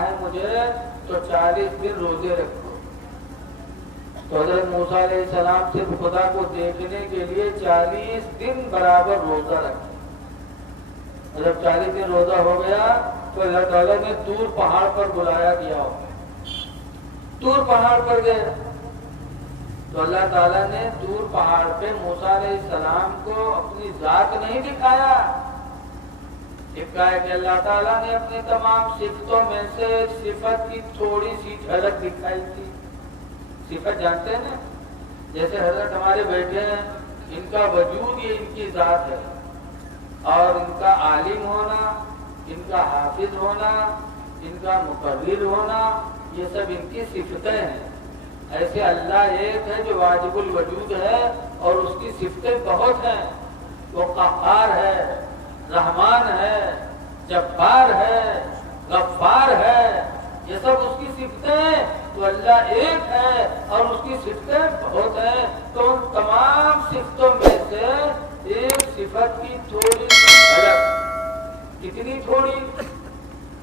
ہے مجھے تو 40 دن روزے رکھو۔ تو حضرت موسیٰ علیہ السلام صرف خدا کو دیکھنے کے لیے 40 دن برابر روزہ رکھا۔ جب 40 دن روزہ ہو گیا تو اللہ تعالیٰ نے دور پہاڑ پر بلایا گیا ہو، دور پہاڑ پر گئے تو اللہ تعالیٰ نے دور پہاڑ پہ موسیٰ علیہ السلام کو اپنی ذات نہیں دکھایا، کہ اللہ تعالیٰ نے اپنی تمام صفتوں میں سے ایک صفت کی تھوڑی سی جھلک دکھائی تھی۔ صفت جانتے ہیں نا، جیسے حضرت ہمارے بیٹے ہیں، ان کا وجود یہ ان کی ذات ہے، اور ان کا عالم ہونا، ان کا حافظ ہونا، ان کا مقرر ہونا، یہ سب ان کی صفتیں ہیں۔ ایسے اللہ ایک ہے جو واجب الوجود ہے اور اس کی صفتیں بہت ہیں۔ وہ قہار ہے، رحمان ہے، جبار ہے، غفار ہے، یہ سب اس کی صفتیں ہیں۔ تو اللہ ایک ہے اور اس کی صفتیں بہت ہیں، تو ان تمام صفتوں میں سے ایک صفت کی تھوڑی سی جھلک، کتنی تھوڑی؟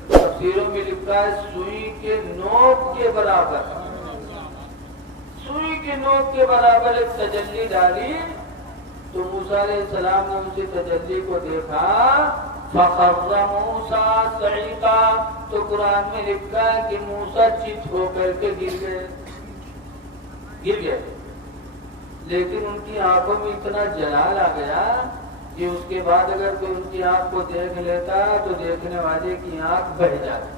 تفسیروں میں لکھا ہے سوئی کے نوک کے برابر، سوئی کے نوک کے برابر ایک تجلی ڈالی تو موسیٰ علیہ السلام نے اسی تجلی کو دیکھا، فَخَرَّ مُوسَىٰ صَعِقًا، تو قرآن میں لکھا ہے کہ موسیٰ چت ہو کر کے گر گئے، لیکن ان کی آنکھوں میں اتنا جلال آ گیا کہ اس کے بعد اگر کوئی ان کی آنکھ کو دیکھ لیتا تو دیکھنے والے کی آنکھ بہ جاتی،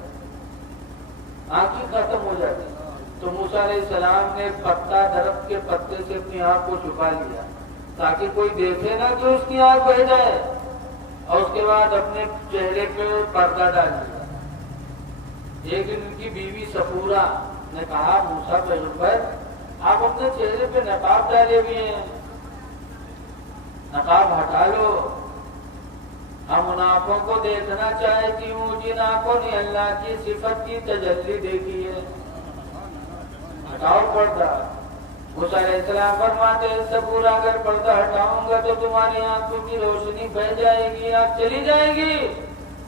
آنکھ ہی ختم ہو جاتی۔ تو موسیٰ علیہ السلام نے پتا درخت کے پتے سے اپنی آنکھ کو چھپا لیا تاکہ کوئی دیکھے نہ کہ اس کی آنکھ بہ جائے، اور اس کے بعد اپنے چہرے پہ پردہ ڈال دیا۔ ایک دن ان کی بیوی صفورہ نے کہا موسیٰ پیغمبر آپ اپنے چہرے پہ نقاب ڈالے ہوئے ہیں، نقاب ہٹا لو، ہم ان آنکھوں کو دیکھنا چاہتی ہوں جن آنکھوں نے اللہ کی صفت کی تجلی دیکھی ہے، ہٹاؤ پردہ۔ موسیٰ علیہ السلام فرماتے ہیں صفورہ اگر پردہ ہٹاؤں گا تو تمہاری آنکھوں کی روشنی بہ جائے گی، آنکھ چلی جائے گی۔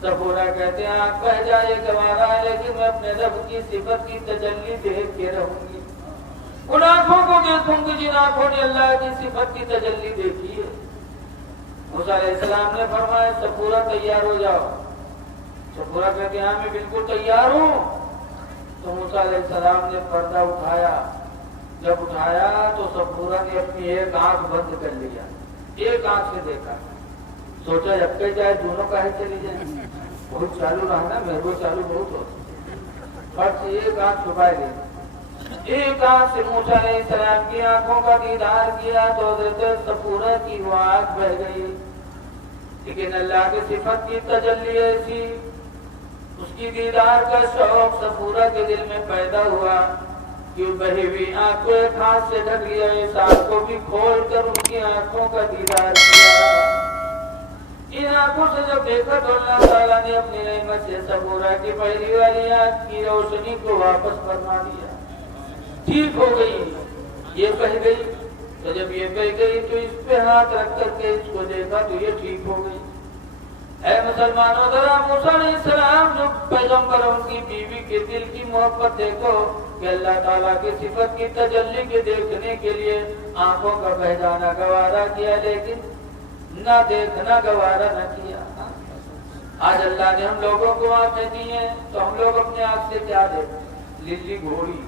صفورہ کہتے ہیں آنکھ بہ جائے گوارا ہے، لیکن میں اپنے رب کی صفت کی تجلی دیکھ کے رہوں گی، ان آنکھوں کو دیکھوں گی جن آنکھوں نے اللہ کی صفت کی تجلی دیکھی ہے۔ موسیٰ علیہ السلام نے فرمایا صفورہ تیار ہو جاؤ۔ صفورہ کہتے ہیں میں بالکل تیار ہوں۔ تو موسیٰ علیہ السلام نے پردہ اٹھایا، جب اٹھایا تو صفورہ نے اپنی ایک آنکھ بند کر لیا، ایک آنکھ سے دیکھا، سوچا جب کہ جائے دونوں کا ہے چلی جائیں، بہت چالو رہا نا، محبوب چالو بہت ہو، فرض سے ایک آنکھ چھپائے گئی، ایک آنکھ سے موسیٰ علیہ السلام کی آنکھوں کا دیدار کیا تو حضرت صفورہ کی وہ آنکھ بہ گئی، لیکن اللہ کی صفت کی تجلی ایسی، اس کی دیدار کا شوق صفورہ کے دل میں پیدا ہوا کہ بہی ہوئی آنکھ کو ایک ہاتھ سے ڈھک لیا، اس آنکھ کو بھی کھول کر ان کی آنکھوں کا دیدار کیا۔ ان آنکھوں سے جب دیکھا تو اللہ تعالیٰ نے اپنی رحمت سے صفورہ کی پہلی والی آنکھ کی روشنی کو واپس فرما دیا، ٹھیک ہو گئی، یہ بہ گئی۔ تو جب یہ بہ گئی تو اس پہ ہاتھ رکھ کر کے اس کو دیکھا تو یہ ٹھیک ہو گئی۔ اے مسلمانوں ذرا موسیٰ علیہ السلام جو پیغمبر ان کی بیوی کے دل کی محبت دیکھو کہ اللہ تعالیٰ کی صفت کی تجلی کے دیکھنے کے لیے آنکھوں کا بہ جانا گوارا کیا، لیکن نہ دیکھنا گوارا نہ کیا۔ آج اللہ نے ہم لوگوں کو آنکھیں دی ہیں تو ہم لوگ اپنے آنکھ سے کیا دیکھیں؟ للی گھوڑی۔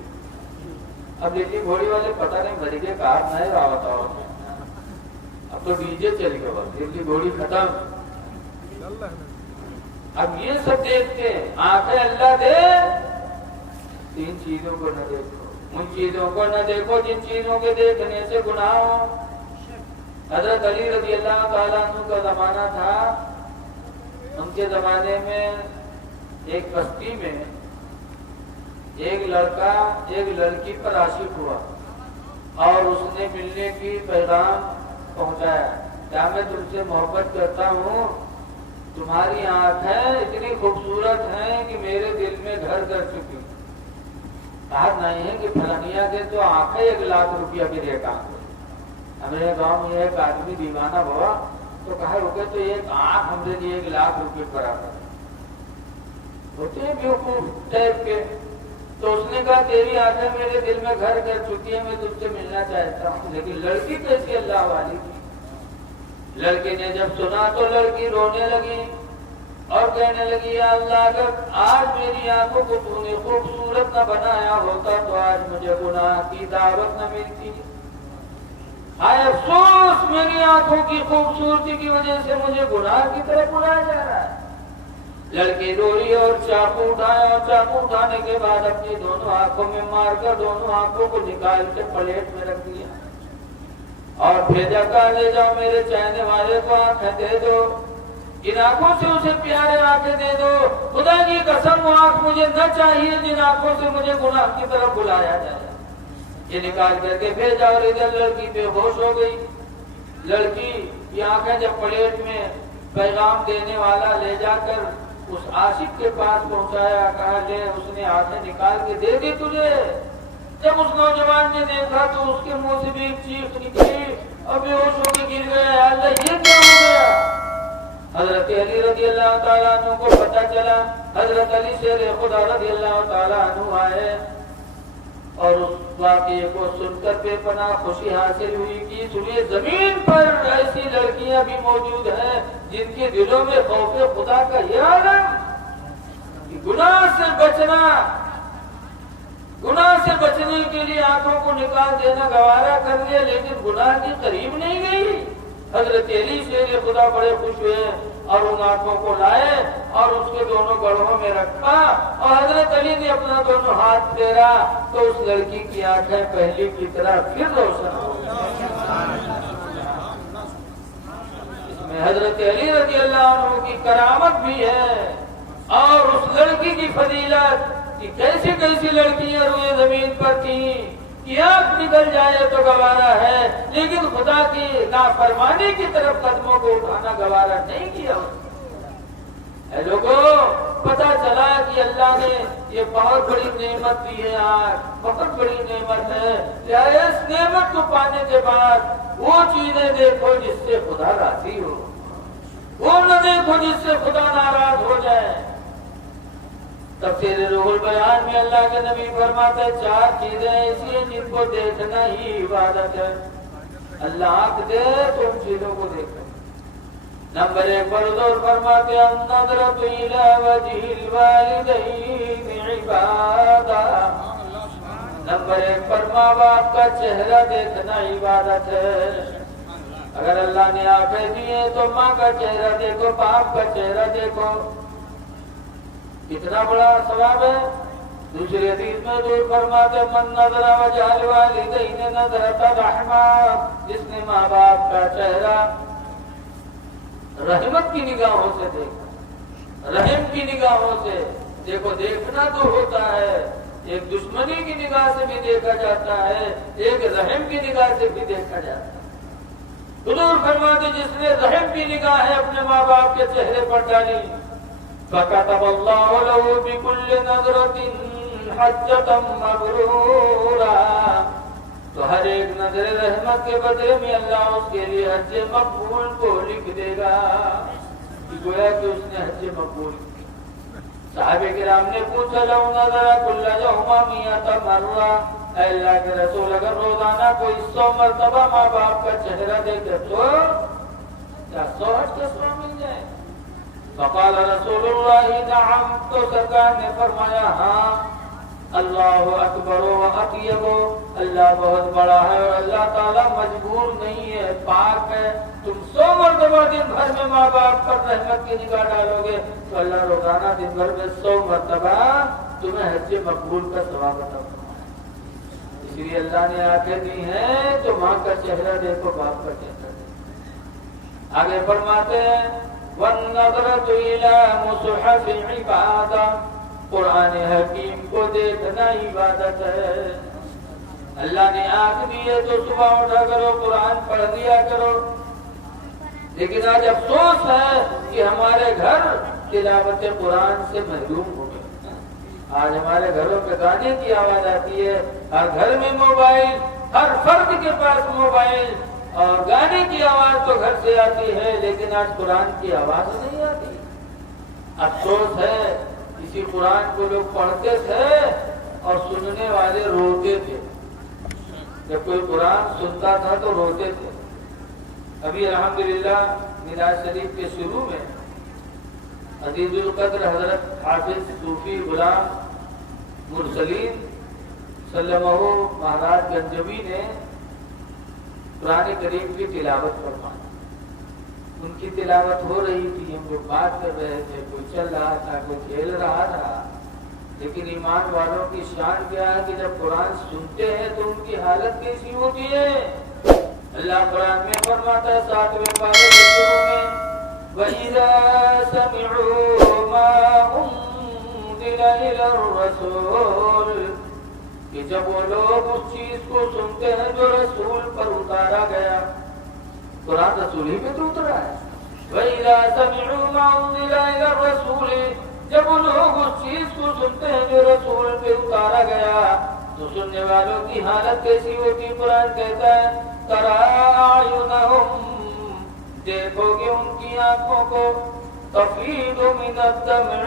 اب للی گھوڑی والے پتہ نہیں بھری کے کار نہیں راوت اور اب تو ڈی جے چل گیا، بس للی گھوڑی ختم۔ اب یہ سب دیکھتے آنکھیں اللہ دے، تین چیزوں کو نہ دیکھو، ان چیزوں کو نہ دیکھو جن چیزوں کے دیکھنے سے گناہ ہو۔ حضرت علی رضی اللہ تعالیٰ عنہ کا زمانہ تھا، ان کے زمانے میں ایک بستی میں ایک لڑکا ایک لڑکی پر عاشق ہوا اور اس نے ملنے کی پیغام پہنچایا، کیا میں تم سے محبت کرتا ہوں، تمہاری آنکھیں اتنی خوبصورت ہیں کہ میرے دل میں گھر کر چکی۔ بات نہیں ہے کہ فلانیہ کے تو آنکھیں 1,00,000 روپیہ کی ریٹ آنکھ۔ ہمارے گاؤں میں ایک آدمی دیوانہ ہوا تو کہا رکے تو ایک آنکھ ہمارے لیے 1,00,000 روپے برابر۔ ہوتے ہیں بیوقوف ٹائپ کے. تو اس نے کہا تیری آنکھیں میرے دل میں گھر کر چکی ہیں, میں تجھ سے ملنا چاہتا ہوں. لیکن لڑکی کیسی اللہ والی تھی. لڑکی نے جب سنا تو لڑکی رونے لگی اور کہنے لگی یا اللہ اگر آج میری آنکھوں کو تو نے خوبصورت نہ بنایا ہوتا تو آج مجھے گناہ کی دعوت نہ ملتی. ہائے افسوس میری آنکھوں کی خوبصورتی کی وجہ سے مجھے گناہ کی طرف بلایا جا رہا ہے. لڑکی روئی اور چاقو اٹھایا اور چاقو اٹھانے کے بعد اپنی دونوں آنکھوں میں مار کر دونوں آنکھوں کو نکال کے پلیٹ میں رکھ دیا اور بھیجا کہا لے جاؤ میرے چاہنے والے کو آنکھیں دے دو, ان آنکھوں سے اسے پیارے آنکھیں دے دو. خدا کی قسم وہ آنکھ مجھے نہ چاہیے جن آنکھوں سے مجھے گناہ کی طرف بلایا جائے. یہ نکال کر کے بھیجا اور ادھر لڑکی بے ہوش ہو گئی. لڑکی کی آنکھیں جب پلیٹ میں پیغام دینے والا لے جا کر اس عاشق کے پاس پہنچایا, کہا لے, اس نے آنکھیں نکال کے دے دی تجھے. جب اس نوجوان نے دیکھا تو اس کے منہ سے بھی ایک چیخ نکلی اور بے ہوش ہو کے گر گیا. اللہ یہ کیا ہو گیا؟ حضرت علی رضی اللہ تعالیٰ عنہ کو پتہ چلا. حضرت علی شیر خدا رضی اللہ تعالیٰ عنہ آئے اور اس واقعے کو سن کر بے پناہ خوشی حاصل ہوئی کہ سنیے زمین پر ایسی لڑکیاں بھی موجود ہیں جن کے دلوں میں خوف خدا کا یہ عالم کہ گناہ سے بچنے کے لیے آنکھوں کو نکال دینا گوارا کر لیا لیکن گناہ کے قریب نہیں گئی. حضرت علی شیر خدا بڑے خوش ہوئے اور ان آنکھوں کو لائے اور اس کے دونوں گڑھوں میں رکھا اور حضرت علی نے اپنا دونوں ہاتھ پھیرا تو اس لڑکی کی آنکھیں پہلی کی طرح پھر روشن ہو گئی. اس میں حضرت علی رضی اللہ عنہ کی کرامت بھی ہے اور اس لڑکی کی فضیلت کہ کیسی کیسی لڑکیاں روئے زمین پر تھیں کہ آنکھ نکل جائے تو گوارا ہے لیکن خدا کی نافرمانی کی طرف قدموں کو اٹھانا گوارا نہیں کیا. اے لوگوں, پتہ چلا کہ اللہ نے یہ بہت بڑی نعمت دی ہے, آنکھ بہت بڑی نعمت ہے. لہذا اس نعمت کو پانے کے بعد وہ چیزیں دیکھو جس سے خدا راضی ہو, وہ نہ دیکھو جس سے خدا ناراض ہو جائے. تفسیر روح البیان میں اللہ کے نبی فرماتے ہیں 4 چیزیں ایسی ہیں جن کو دیکھنا ہی عبادت ہے. اللہ آنکھ دے تو ان چیزوں کو دیکھیں. نمبر 1 پر حضور فرماتے ہیں النظرۃ الی وجہ الوالدین عبادہ. نمبر 1 پر ماں باپ کا چہرہ دیکھنا عبادت ہے. اگر اللہ نے آنکھیں دی ہیں تو ماں کا چہرہ دیکھو, باپ کا چہرہ دیکھو, کتنا بڑا ثواب ہے. دوسری حدیث میں حضور فرماتے ہیں من نظر وجہ الوالدین نظرۃ رحمہ, جس نے ماں باپ کا چہرہ رحمت کی نگاہوں سے دیکھا, رحم کی نگاہوں سے دیکھو. دیکھنا تو ہوتا ہے, ایک دشمنی کی نگاہ سے بھی دیکھا جاتا ہے, ایک رحم کی نگاہ سے بھی دیکھا جاتا ہے. حضور فرماتے جس نے رحم کی نگاہیں اپنے ماں باپ کے چہرے پر ڈالی فَكَتَبَ اللَّهُ لَهُ بِكُلِّ نَظْرَةٍ حَجَّةً مَبْرُورًا, تو ہر ایک نظر رحمت کے بدلے میں اللہ اس کے لیے حج مقبول کو لکھ دے گا. گویا کہ اس نے حج مقبول کی. صحابہ کرام نے پوچھا لو نظر کل یوم 100 مرہ, اے اللہ کے رسول اگر روزانہ کوئی 100 مرتبہ ماں باپ کا چہرہ دیکھے تو کیا 100 حج کے 100 مل جائے؟ فقال رسول اللہ نعم, تو سرکار نے فرمایا ہاں. اللہ اکبر و اطیب, اللہ بہت بڑا ہے اور اللہ تعالیٰ مجبور نہیں ہے, پاک ہے. تم 100 مرتبہ دن بھر میں ماں باپ پر رحمت کی نگاہ ڈالو گے تو اللہ روزانہ دن بھر میں 100 مرتبہ تمہیں حج مقبول کا ثواب عطا فرمائے. اس لیے اللہ نے آنکھیں دی ہیں تو ماں کا چہرہ دیکھو, باپ کا چہرہ دیکھو. آگے فرماتے ہیں وَالنَّظْرَةُ إِلَى مُصْحَفِ عِبَادَةٍ, قرآن حکیم کو دیکھنا عبادت ہے. اللہ نے آنکھ دی ہے تو صبح اٹھا کرو قرآن پڑھ لیا کرو. لیکن آج افسوس ہے کہ ہمارے گھر تلاوت قرآن سے محروم ہو گئے. آج ہمارے گھروں پہ گانے کی آواز آتی ہے, ہر گھر میں موبائل, ہر فرد کے پاس موبائل, اور گانے کی آواز تو گھر سے آتی ہے لیکن آج قرآن کی آواز نہیں آتی. افسوس ہے اسی قرآن کو لوگ پڑھتے تھے اور سننے والے روتے تھے. جب کوئی قرآن سنتا تھا تو روتے تھے. ابھی الحمدللہ میلاد شریف کے شروع میں عزیز القدر حضرت حافظ صوفی غلام مرسلین سلمہ مہاراج گنجوی نے قرآن کریم کی تلاوت فرمائی. ان کی تلاوت ہو رہی تھی، ہم لوگ بات کر رہے تھے، کوئی چل رہا تھا، کوئی کھیل رہا تھا. لیکن ایمان والوں کی شان کیا ہے کہ جب قرآن سنتے ہیں تو ان کی حالت کیسی ہوتی ہے. اللہ قرآن میں فرماتا ہے 7ویں پارے کے شروع میں وَإِذَا سَمِعُوا مَا أُنزِلَ إِلَى الرَّسُولِ، کہ جب وہ لوگ اس چیز کو سنتے ہیں جو رسول پر اتارا گیا. قرآن رسول ہی پہ تو اترا ہے. وَإِذَا سَمِعُوا مَا أُنزِلَ إِلَى الرَّسُولِ، جب وہ لوگ اس چیز کو سنتے ہیں جو رسول پہ اتارا گیا تو سننے والوں کی حالت کیسی ہوتی. قرآن کہتا ہے تَرَىٰ أَعْيُنَهُمْ، دیکھو گے ان کی آنکھوں کو تَفِيضُ مِنَ الدَّمْعِ،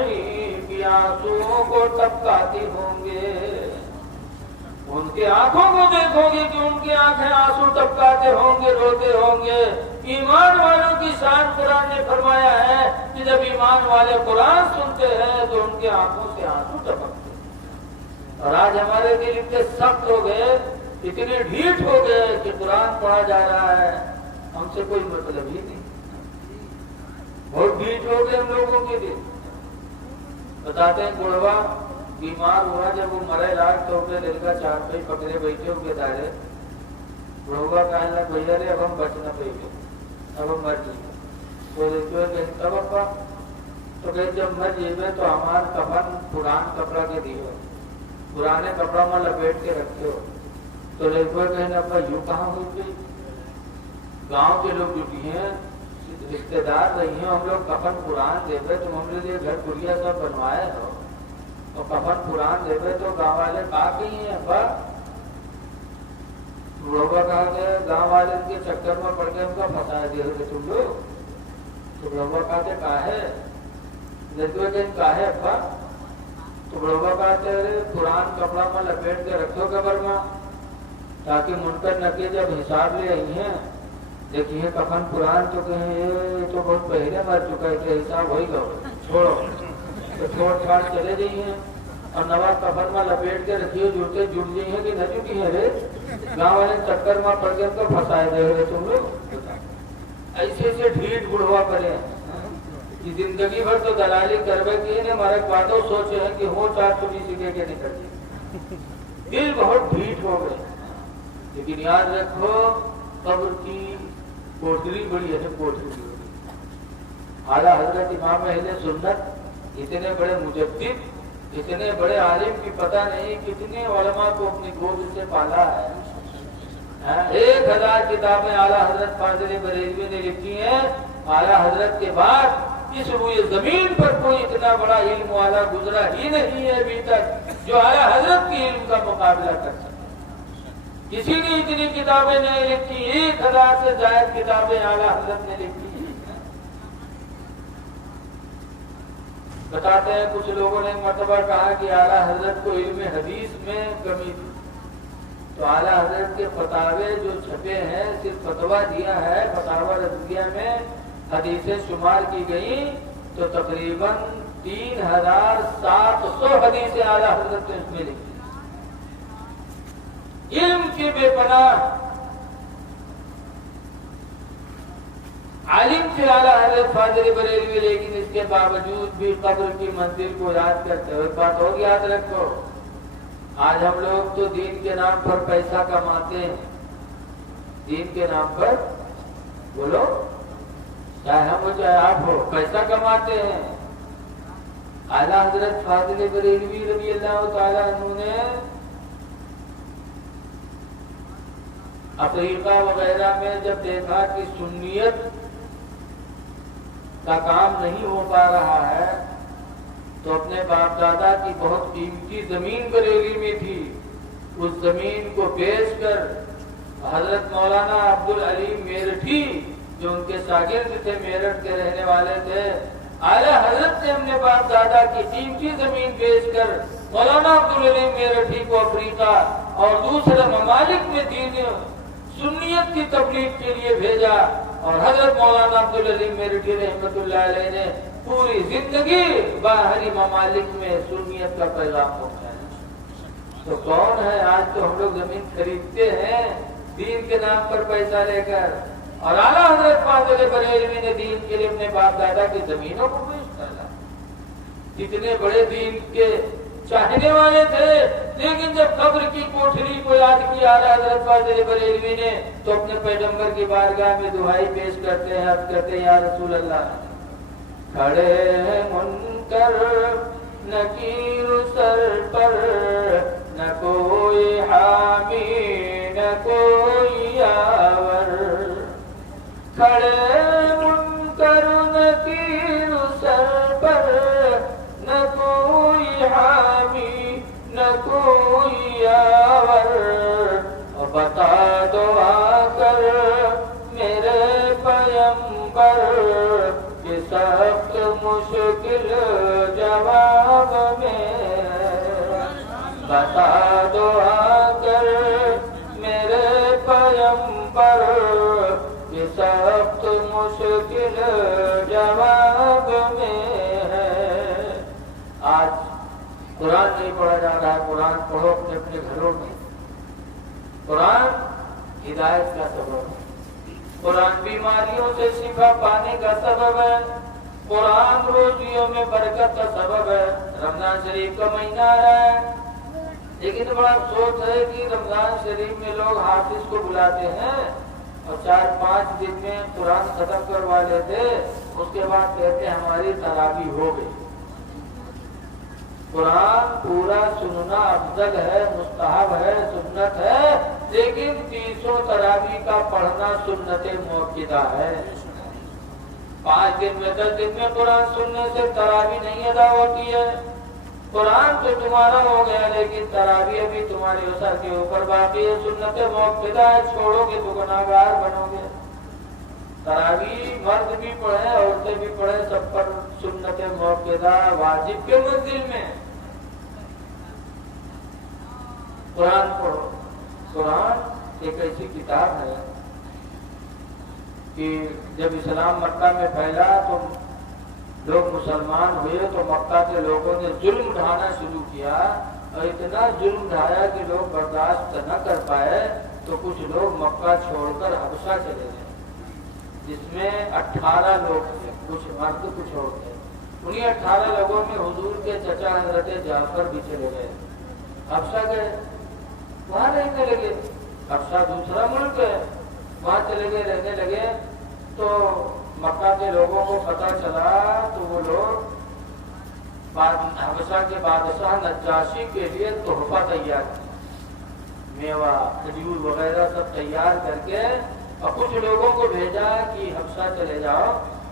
کہ آنسوؤں کو ٹپکاتی ہوں گے. ان کے آنکھوں کو دیکھو گے کہ ان کی آنکھیں آنسو ٹپکاتے ہوں گے، روتے ہوں گے. ایمان والوں کی شان قرآن نے فرمایا ہے کہ جب ایمان والے قرآن سنتے ہیں تو ان کے آنکھوں سے آنسو ٹپکتے ہیں. اور آج ہمارے دل اتنے سخت ہو گئے، اتنے ڈھیٹ ہو گئے کہ قرآن پڑھا جا رہا ہے، ہم سے کوئی مطلب ہی نہیں. بہت ڈھیٹ ہو گئے ہم لوگوں کے دل. بتاتے ہیں بڑھوا بیمار ہوا، جب وہ مرے لاگ تو اپنے دل کا 4 پائی پکڑے بیٹھے ہو کے دائرے. بڑھوا کہنے لگا بھیا رے اب ہم بچ نہ پائیں گے، اب ہم مر جائیں گے. تو دیکھو تب ابا تو کہ جب مر جائے تو ہمارا کفن پران کپڑا کے دیو، پرانے کپڑا میں لپیٹ کے رکھتے ہو. تو دیکھو کہنے ابا یوں کہاں ہوئی گئی، گاؤں کے لوگ جٹی ہیں، رشتے دار رہی ہیں، ہم لوگ کفن پران دے دے، تم ہمارے لیے گھر گڑیا سب بنوائے ہو تو کفن پران دے دے. تو گاؤں والے کہا کہیں ہیں ابا، لوگوں کہا کہ گاؤں والے ان کے چکر میں پڑ کے ہم کا پھنسا دے رہے تم لوگ. تو لوگوں کہتے کہا ہے لڑکیوں کہیں کہا ہے ابا. تو لوگوں کہتے پران کپڑا میں لپیٹ کے رکھو قبر میں تاکہ منکر نکیر جب حساب لے آئی ہیں دیکھیے کفن پران تو کہیں یہ تو بہت پہلے مر چکا ہے کہ حساب ہوئی گا چھوڑو. تو چھوڑ چھاڑ چلے جائی ہیں اور نوا کفن میں لپیٹ کے رکھیے، جوتے جڑ جائی ہیں کہ نہ جٹی ہیں رے. گاؤں والے چکر میں پڑ کے ہم کو پھنسائے دے رہے تم لوگ. ایسے ایسے ڈھیٹ بڑھوا کرے کہ زندگی بھر تو دلالی کروے کی نے ہمارے باتوں سوچے ہیں کہ ہو 4 چوری سیکھے کے نہیں کرتی. دل بہت ڈھیٹ ہو گئے. لیکن یاد رکھو قبر کی کوٹری بڑی ہے، کوٹری. اعلیٰ حضرت امام اہل سنت اتنے بڑے مجدد، اتنے بڑے عالم کی پتہ نہیں کتنے علماء کو اپنی گود سے پالا ہے. 1000 کتابیں اعلیٰ حضرت فاضل بریلوی نے لکھی ہیں. اعلیٰ حضرت کے بعد اس روئے زمین پر کوئی اتنا بڑا علم والا گزرا ہی نہیں ہے ابھی تک جو اعلیٰ حضرت کے علم کا مقابلہ کر سکے. کسی نے اتنی کتابیں نہیں لکھی، 1000 سے زائد کتابیں اعلیٰ حضرت نے لکھی. بتاتے ہیں کچھ لوگوں نے مرتبہ کہا کہ اعلیٰ حضرت کو علم حدیث میں کمی تھی. تو اعلیٰ حضرت کے فتاوے جو چھپے ہیں، صرف فتویٰ دیا ہے، فتاوی رضویہ میں حدیثیں شمار کی گئی تو تقریباً 3700 حدیثیں اعلیٰ حضرت نے اس میں لکھی. علم کی بے پناہ عالم تھے اعلیٰ حضرت فاضل بریلوی، لیکن اس کے باوجود بھی قبر کی منزل کو یاد کرتے ہوئے بات اور یاد رکھو. آج ہم لوگ تو دین کے نام پر پیسہ کماتے ہیں، دین کے نام پر بولو چاہے ہم ہو چاہے آپ ہو پیسہ کماتے ہیں. اعلیٰ حضرت فاضل بریلوی رضی اللہ تعالیٰ عنہ نے افریقہ وغیرہ میں جب دیکھا کہ سنیت کا کام نہیں ہو پا رہا ہے تو اپنے باپ دادا کی بہت قیمتی زمین بریلی میں تھی، اس زمین کو بیچ کر حضرت مولانا عبدالعلیم میرٹھی جو ان کے شاگرد تھے، میرٹھ کے رہنے والے تھے، اعلی حضرت نے اپنے باپ دادا کی قیمتی زمین بیچ کر مولانا عبدالعلیم میرٹھی کو افریقہ اور دوسرے ممالک میں دین سنیت کی تبلیغ کے لیے بھیجا، اور حضرت مولانا عبدالعلیم میرٹھی رحمۃ اللہ علیہ نے پوری زندگی باہری ممالک میں سنیت کا پیغام پہنچایا۔ تو کون ہے؟ آج تو ہم لوگ زمین خریدتے ہیں دین کے نام پر پیسہ لے کر، اور اعلیٰ حضرت فاضل بریلوی نے دین کے لیے اپنے باپ دادا کی زمینوں کو پیش ڈالا۔ کتنے بڑے دین کے چاہنے والے تھے، لیکن جب قبر کی کوٹھری کو یاد کیا اعلیٰ حضرت فاضل بریلوی نے تو اپنے پیغمبر کی بارگاہ میں دعائی پیش کرتے ہیں، عرض کرتے ہیں یا رسول اللہ، کھڑے ہیں منکر نکیر سر پر، نہ کوئی حامی نہ کوئی یاور، کھڑے منکر نکیر سر پر، نہ کوئی حامی نہ کوئی یاور، بتا دو آ کر میرے پیمبر کہ سخت مشکل جواب میں، بتا دو آ کر میرے پیمبر کہ سخت مشکل جواب میں ہے۔ آج قرآن نہیں پڑھا جا رہا ہے، قرآن پڑھو اپنے اپنے گھروں میں۔ قرآن ہدایت کا سبب ہے، قرآن بیماریوں سے شفا پانے کا سبب ہے، قرآن روزیوں میں برکت کا سبب ہے۔ رمضان شریف کا مہینہ آیا ہے، لیکن بڑا افسوس ہے کہ رمضان شریف میں لوگ حافظ کو بلاتے ہیں اور 4-5 دن میں قرآن ختم کروا لیتے، اس کے بعد کہتے ہیں ہماری تراویح ہو گئی۔ قرآن پورا سننا افضل ہے، مستحب ہے، سنت ہے، لیکن 300 تراویح کا پڑھنا سنت موقدہ ہے۔ 5 دن میں 10 دن میں قرآن سننے سے تراویح نہیں ادا ہوتی ہے۔ قرآن تو تمہارا ہو گیا، لیکن تراویح ابھی تمہارے اثر کے اوپر باقی ہے، سنت موقدہ ہے، چھوڑو گے تو گناہگار بنو گے۔ تراویح مرد بھی پڑھے عورتیں بھی پڑھے، سب پر سنت موقدہ واجب کے منزل میں۔ قرآن پڑھو۔ قرآن ایک ایسی کتاب ہے کہ جب اسلام مکہ میں پھیلا تو لوگ مسلمان ہوئے تو مکہ کے لوگوں نے ظلم ڈھانا شروع کیا، اور اتنا ظلم ڈھایا کہ لوگ برداشت نہ کر پائے، تو کچھ لوگ مکہ چھوڑ کر حبشہ چلے گئے، جس میں 18 لوگ تھے، کچھ مرد کچھ عورتیں۔ انہیں 18 لوگوں میں حضور کے چچا حضرت جعفر بھی چلے گئے، حبشہ گئے، وہاں رہنے لگے۔ حبشہ دوسرا ملک ہے، وہاں چلے گئے، رہنے لگے۔ تو مکہ کے لوگوں کو پتہ چلا تو وہ لوگ حبشہ کے بادشاہ نجاشی کے لیے تحفہ تیار کیا، میوہ کھجور وغیرہ سب تیار کر کے، اور کچھ لوگوں کو بھیجا کہ حبشہ چلے جاؤ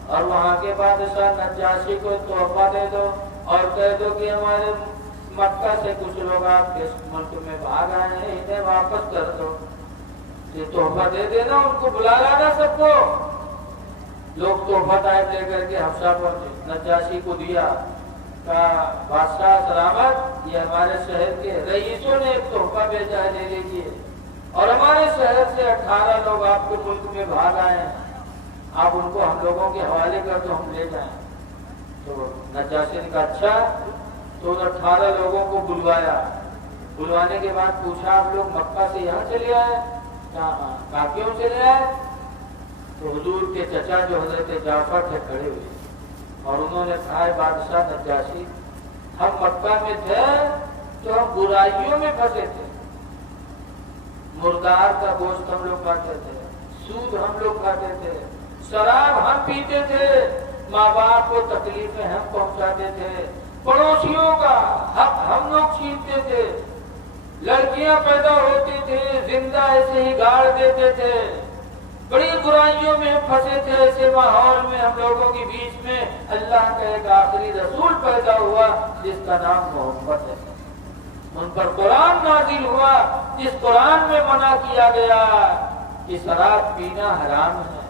اور وہاں کے بادشاہ نجاشی کو تحفہ دے دو، اور کہہ دو کہ ہمارے مکہ سے کچھ لوگ آپ کے ملک میں بھاگ آئے ہیں، انہیں واپس کر دو۔ یہ تحفہ دے دینا، ان کو بلا لانا سب کو۔ لوگ تحفہ طائب لے کر کے حبشہ پہنچے، نجاشی کو دیا، کہا بادشاہ سلامت، یہ ہمارے شہر کے رئیسوں نے ایک تحفہ بھیجا ہے، لے لیجیے، اور ہمارے شہر سے 18 لوگ آپ کے ملک میں بھاگ آئے ہیں، آپ ان کو ہم لوگوں کے حوالے کر دو، ہم لے جائیں۔ تو نجاشی نے کہا اچھا، تو 18 لوگوں کو بلوایا، بلوانے کے بعد پوچھا آپ لوگ مکہ سے یہاں چلے آئے؟ کہا کیوں چلے آئے؟ تو حضور کے چچا جو حضرت جعفر تھے کھڑے ہوئے، اور انہوں نے کہا بادشاہ نجاشی، ہم مکہ میں تھے تو ہم برائیوں میں پھنسے تھے، مردار کا گوشت ہم لوگ کھاتے تھے، سود ہم لوگ کھاتے تھے، شراب ہم پیتے تھے، ماں باپ کو تکلیفیں ہم پہنچاتے تھے، پڑوسیوں کا حق ہم لوگ چھینتے تھے، لڑکیاں پیدا ہوتی تھی زندہ ایسے ہی گاڑ دیتے تھے، بڑی برائیوں میں پھنسے تھے۔ ایسے ماحول میں ہم لوگوں کے بیچ میں اللہ کا ایک آخری رسول پیدا ہوا جس کا نام محمد ہے، ان پر قرآن نازل ہوا جس قرآن میں منع کیا گیا کہ شراب پینا حرام ہے،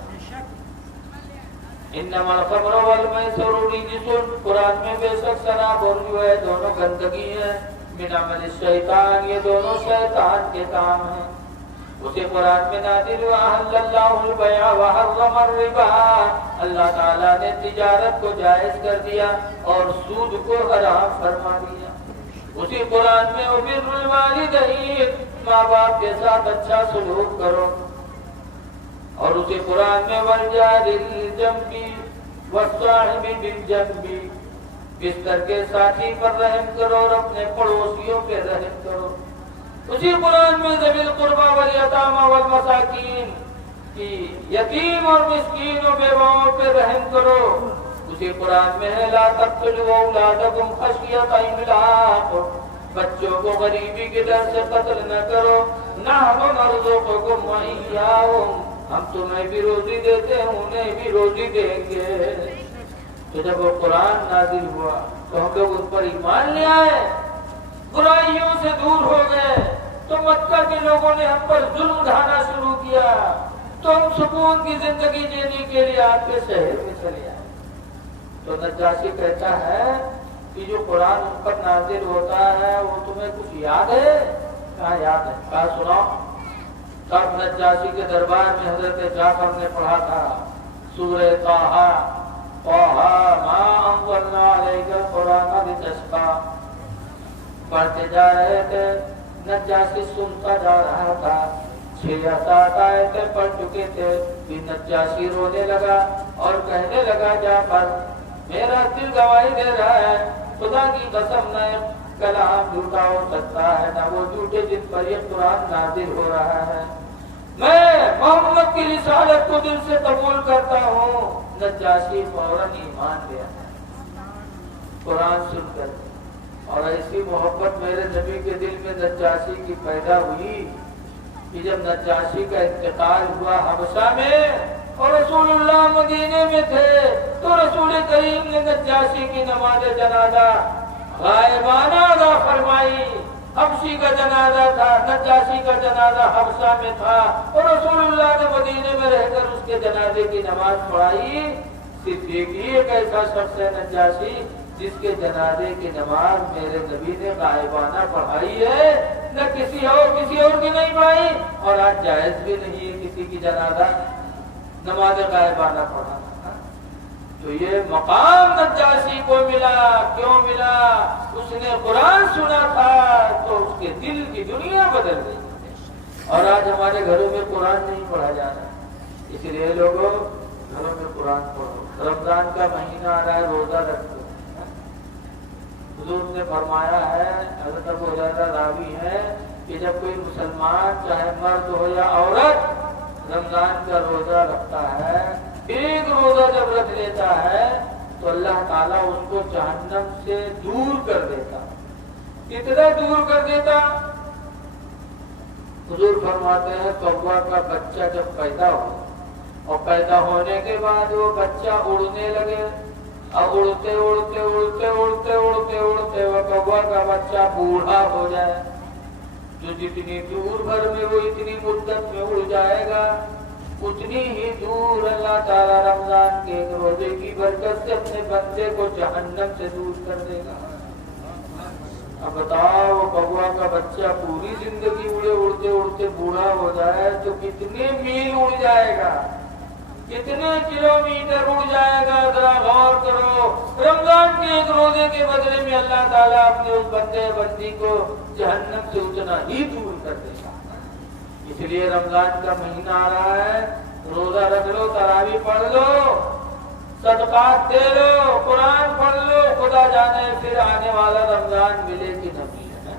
انما الخمر والمیسر رجس، قرآن میں بے شک شراب اور جو ہے دونوں گندگی ہیں، من عمل الشیطان، یہ دونوں شیطان کے کام ہیں۔ اسی قرآن میں نازل ہوا احل اللہ البیع وحرم الربا، اللہ تعالیٰ نے تجارت کو جائز کر دیا اور سود کو حرام فرما دیا۔ اسی قرآن میں وبر الوالدین، ماں باپ کے ساتھ اچھا سلوک کرو، اور اسی قرآن میں والجار الجنبی والصاحب بالجنبی، بستر کے ساتھی پر رحم کرو اور اپنے پڑوسیوں پہ رحم کرو۔ اسی قرآن میں ذوی القربى والیتامى والمساکین، کی یتیم اور مسکین و بیواؤں پہ رحم کرو۔ اسی قرآن میں ہے لا تقتلوا اولادکم خشیۃ املاق، بچوں کو غریبی کے ڈر سے قتل نہ کرو، نحن نرزقکم وإیاہم، ہم تمہیں بھی روزی دیتے ہیں انہیں بھی روزی دیں گے۔ تو جب وہ قرآن نازل ہوا تو ہم لوگ ان پر ایمان لے آئے، برائیوں سے دور ہو گئے، تو مکہ کے لوگوں نے ہم پر ظلم ڈھانا شروع کیا، تو ہم سکون کی زندگی جینے کے لیے آپ کے شہر میں چلے آئے۔ تو نجاشی کہتا ہے کہ جو قرآن ان پر نازل ہوتا ہے وہ تمہیں کچھ یاد ہے؟ کہاں یاد ہے؟ کہاں سناؤ۔ تب نجاشی کے دربار میں حضرت جعفر نے پڑھا تھا سورہ طٰہٰ، طٰہٰ ما انزلنا علیک القرآن لتشقیٰ، پڑھتے جا رہے تھے، نجاشی سنتا جا رہا تھا، 6 یا 7 آیتیں پڑھ چکے تھے، پھر نجاشی رونے لگا اور کہنے لگا جعفر میرا دل گواہی دے رہا ہے، خدا کی قسم نہ کلام جھوٹا ہو سکتا ہے نہ وہ جھوٹے جن پر یہ قرآن نازل ہو رہا ہے، میں محمد کی رسالت کو دل سے قبول کرتا ہوں۔ نجاشی فوراً ایمان لیا قرآن سن کر، اور ایسی محبت میرے نبی کے دل میں نجاشی کی پیدا ہوئی کہ جب نجاشی کا انتقال ہوا حبشہ میں اور رسول اللہ مدینے میں تھے، تو رسول کریم نے نجاشی کی نماز جنازہ غائبانہ ادا فرمائی۔ حبشی کا جنازہ تھا، نجاشی کا جنازہ حبشہ میں تھا، اور رسول اللہ نے مدینے میں رہ کر اس کے جنازے کی نماز پڑھائی۔ صدیق ایک ایسا شخص ہے نجاشی جس کے جنازے کی نماز میرے نبی نے غائبانہ پڑھائی ہے، نہ کسی اور کی نہیں پڑھائی، اور آج جائز بھی نہیں ہے کسی کی جنازہ نماز غائبانہ پڑھانا۔ تو یہ مقام نجاشی کو ملا، کیوں ملا؟ اس نے قرآن سنا تھا تو اس کے دل کی دنیا بدل گئی، اور آج ہمارے گھروں میں قرآن نہیں پڑھا جا رہا، اس لیے لوگوں گھروں میں قرآن پڑھو۔ رمضان کا مہینہ آ رہا ہے، روزہ رکھو۔ حضور نے فرمایا ہے، حضرت ابو ہریرہ راوی ہے، کہ جب کوئی مسلمان چاہے مرد ہو یا عورت رمضان کا روزہ رکھتا ہے، ایک روزہ جب رکھ لیتا ہے تو اللہ تعالیٰ اس کو جہنم سے دور کر دیتا۔ کتنا دور کر دیتا؟ حضور فرماتے ہیں کوا کا بچہ جب پیدا ہو اور پیدا ہونے کے بعد وہ بچہ اڑنے لگے، اور اڑتے اڑتے اڑتے اڑتے اڑتے اڑتے وہ کوا کا بچہ بوڑھا ہو جائے، جو جتنی دور بھر میں وہ اتنی مدت میں اڑ جائے گا، اتنی ہی دور اللہ تعالیٰ رمضان کے ایک روزے کی برکت سے اپنے بندے کو جہنم سے دور کر دے گا۔ اب بتاؤ، کوا کا بچہ پوری زندگی اڑتے اڑتے بوڑھا ہو جائے تو کتنے میل اڑ جائے گا، کتنے کلومیٹر اڑ جائے گا؟ ذرا غور کرو۔ رمضان کے ایک روزے کے بدلے میں اللہ تعالیٰ اپنے اس بندے بندی کو جہنم سے اتنا ہی دور کر دے گا۔ اس لیے رمضان کا مہینہ آ رہا ہے، روزہ رکھ لو، تراویح پڑھ لو، صدقات دے لو، قرآن پڑھ لو، خدا جانے پھر آنے والا رمضان ملے کہ نہ ملے،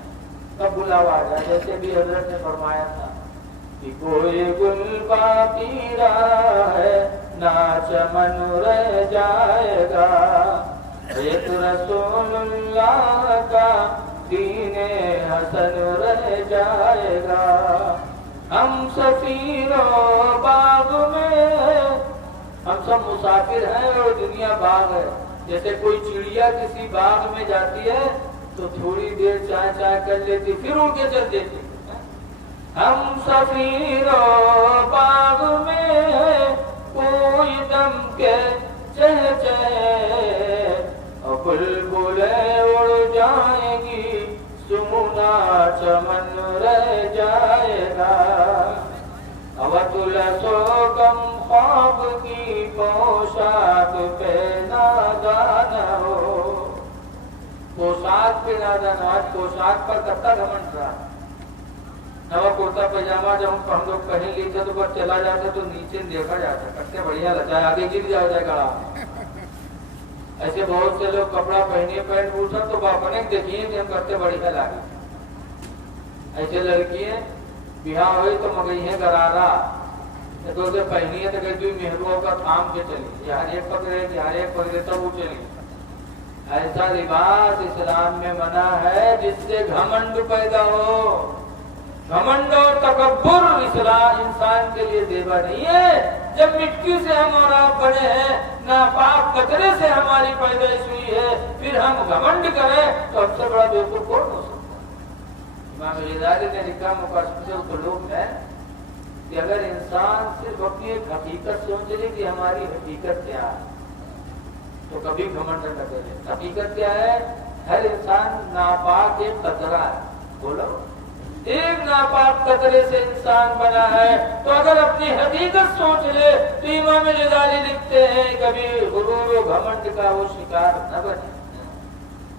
کب بلاوا آ جائے۔ جیسے بھی حضرت نے فرمایا تھا کہ کوئی گل باقی رہا ہے نہ چمن رہ جائے گا، ایک رسول اللہ کا دین حسن رہ جائے گا، ہم سفیروں باغ میں، ہم سب مسافر ہیں اور دنیا باغ ہے۔ جیسے کوئی چڑیا کسی باغ میں جاتی ہے تو تھوڑی دیر چائے چائے کر لیتی پھر اڑ کے چل دیتی، ہم سفیروں باغ میں کوئی دم کے چہ چہ اور بلبلیں اڑ جائیں گی سمنا چمن رہ جائے گا اوتل سوگم خواب کی پوشاک پہ نادان ہو پوشاک پہ نادان آج پوشاک پر کتنا گھمنڈ رہا نوا کرتا پائجامہ جب ہم لوگ پہن لیتے تو بس چلا جاتا تو نیچے دیکھا جاتا کتنے بڑھیا لگتا ہے آگے گر جائے گڑا ایسے بہت سے لوگ کپڑا پہنے پینٹ پوچھا تو اپنے دیکھیے کہ ہم کرتے بڑھیا لگے ایسے لڑکیاں بیاہ ہوئی تو مگئی ہے گرارا تو اسے پہنی ہے تو کہتی ہوئی مہروں کا تھام کے چلی ہر ایک پکڑے کہ ہر ایک پکڑے تب وہ چلی ایسا لباس اسلام میں منع ہے جس سے گھمنڈ پیدا ہو گھمنڈ اور تکبر اسلام انسان کے لیے زیبا نہیں ہے جب مٹی سے ہمارا بنے ہیں ناپاک کچرے سے ہماری پیدائش ہوئی ہے پھر ہم گھمنڈ کریں تو ہم سے بڑا بیوقوف کون ہو سکتا ہے امام غزالی نے لکھا مقاصد القلوب میں کہ اگر انسان صرف اپنی ایک حقیقت سوچ لے کہ ہماری حقیقت کیا ہے تو کبھی گھمنڈ نہ کرے حقیقت کیا ہے ہر انسان ناپاک ایک قطرہ ہے بولو ایک ناپاک قطرے سے انسان بنا ہے تو اگر اپنی حقیقت سوچ لے تو امام غزالی لکھتے ہیں کبھی غرور و گھمنڈ کا وہ شکار نہ بنے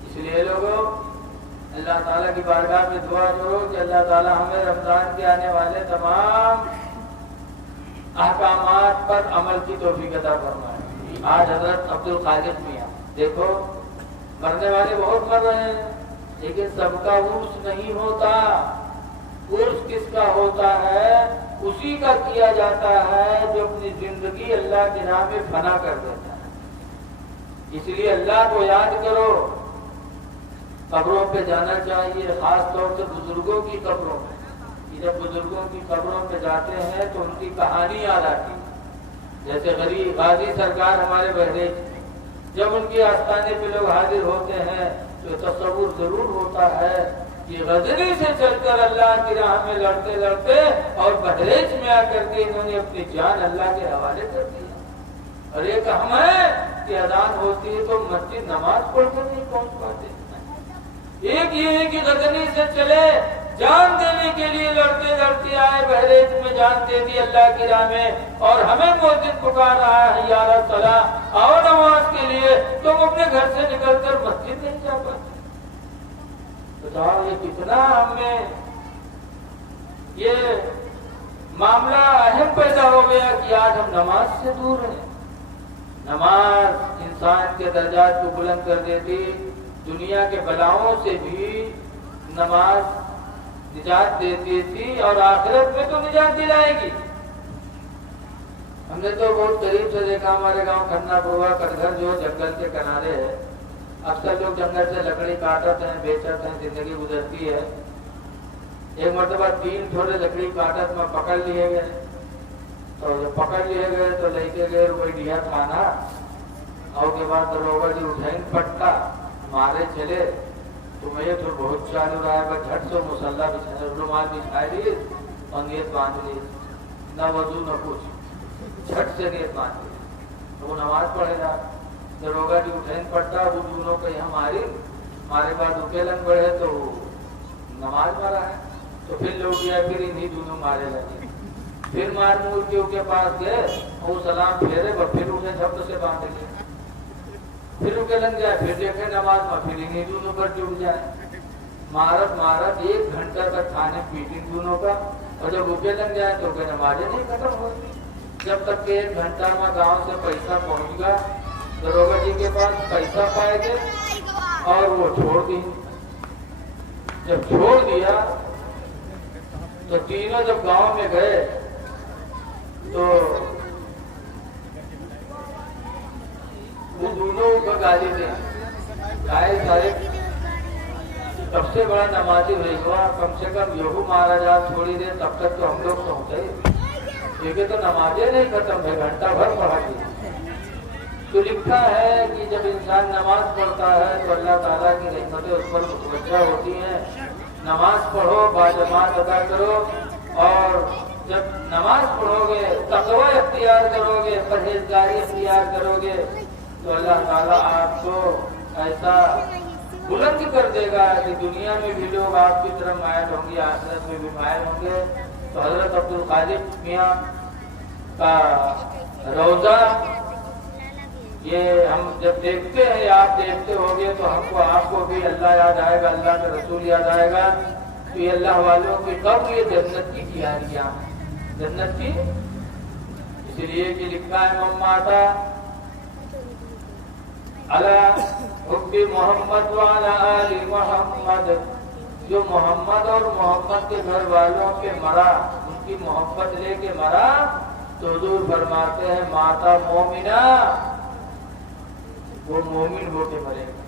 اس لیے لوگوں اللہ تعالیٰ کی بارگاہ میں دعا کرو کہ اللہ تعالیٰ ہمیں رمضان کے آنے والے تمام احکامات پر عمل کی توفیق عطا فرمائے آج حضرت عبد القادر میاں دیکھو مرنے والے بہت مر رہے ہیں لیکن سب کا عرس نہیں ہوتا عرس کس کا ہوتا ہے اسی کا کیا جاتا ہے جو اپنی زندگی اللہ کے نام میں فنا کر دیتا ہے اس لیے اللہ کو یاد کرو قبروں پہ جانا چاہیے خاص طور سے بزرگوں کی قبروں پہ جب بزرگوں کی قبروں پہ جاتے ہیں تو ان کی کہانی یاد آتی ہے جیسے غریب غازی سرکار ہمارے بہریج جب ان کے آستانے پہ لوگ حاضر ہوتے ہیں تو تصور ضرور ہوتا ہے کہ غزنی سے چل کر اللہ کی راہ میں لڑتے لڑتے اور بہریج میں آ کر کے انہوں نے اپنی جان اللہ کے حوالے کر دی اور ایک ہم ہے کہ اذان ہوتی ہے تو مسجد نماز پڑھ کر نہیں پہنچ پاتے ایک یہ ہے کہ غزنی سے چلے جان دینے کے لیے لڑتے لڑتے آئے بہریج میں جان دے دی اللہ کی راہ میں اور ہمیں مؤذن پکار رہا ہے حی علی الصلاۃ آؤ نماز کے لیے تم اپنے گھر سے نکل کر مسجد نہیں جا پاتے بتاؤ یہ کتنا ہمیں یہ معاملہ اہم پیدا ہو گیا کہ آج ہم نماز سے دور ہیں نماز انسان کے درجات کو بلند کر دیتی دنیا کے بلاؤں سے بھی نماز نجات دیتی تھی اور آخرت میں تو نجات دلائے گی ہم نے تو بہت قریب سے دیکھا ہمارے گاؤں کھنا پوروا کٹگھر جو جنگل کے کنارے ہے اکثر لوگ جنگل سے لکڑی کاٹتے ہیں بیچتے ہیں زندگی گزرتی ہے ایک مرتبہ 3 تھوڑے لکڑی کاٹت میں پکڑ لیے گئے تو جب پکڑ لیے گئے تو لے کے گئے روئی ڈیا تھانا اور کے بعد دروگا جی اٹھائیں پٹا مارے چلے تو میں تو بہت چالو رہا ہے جھٹ سے مسلح بچھائے رومال بچھائے لی اور نیت باندھ لی نہ وضو نہ کچھ جھٹ سے نیت باندھ لی تو وہ نماز پڑھے گا دروگا جی اٹھائیں پٹا وہ دونوں کو یہاں ماری مارے بعد اکیلن بڑھے تو نماز مارا ہے تو پھر لوگ گیا پھر انہیں دونوں مارے لگے پھر مار مور کے پاس گئے وہ سلام پھیرے پھر انہیں جھپٹ سے باندھ لیا پھر اکے لگ جائے پھر دیکھے نماز میں پھر انہیں دونوں پر ٹوٹ جائے مارت 1 گھنٹہ تک کھانے پیٹنگ دونوں کا اور جب اکے لگ جائے تو کہ نمازیں نہیں ختم ہوتی جب تک کہ 1 گھنٹہ میں گاؤں سے پیسہ پہنچ گا دروگا جی کے پاس پیسہ پائے گے اور وہ چھوڑ دی جب چھوڑ دیا تو تینوں جب گاؤں میں گئے تو وہ دونوں کو گالی دیں آئے سارے سب سے بڑا نمازی بھیجوا کم سے کم یہو مارا جا تھوڑی دیر تب تک تو ہم لوگ سوچے کیونکہ تو نمازیں نہیں ختم ہے گھنٹہ بھر پڑھا دی تو لکھا ہے کہ جب انسان نماز پڑھتا ہے تو اللہ تعالیٰ کی رحمتیں اس پر متوجہ ہوتی ہیں نماز پڑھو باجماعت ادا کرو اور جب نماز پڑھو گے، تقوی اختیار کرو گے، پرہیزگاری اختیار کرو گے تو اللہ تعالیٰ آپ کو ایسا بلند کر دے گا کہ دنیا میں بھی لوگ آپ کی طرف مائل ہوں گے، آخرت میں بھی مائل ہوں گے۔ تو حضرت عبدالقادر میاں کا روزہ یہ ہم جب دیکھتے ہیں یا آپ دیکھتے ہوگے تو ہم کو آپ کو بھی اللہ یاد آئے گا، اللہ کا رسول یاد آئے گا۔ تو یہ اللہ والوں کی کب یہ جنت کی تیاریاں، جنت کی، اس لیے کہ لکھا ہے مماتا علی حب محمد وعلی آل محمد، جو محمد اور محمد کے گھر والوں کے مرا، ان کی محبت لے کے مرا تو حضور فرماتے ہیں ماتا مومنہ، وہ مومن ہو کے مرے گا۔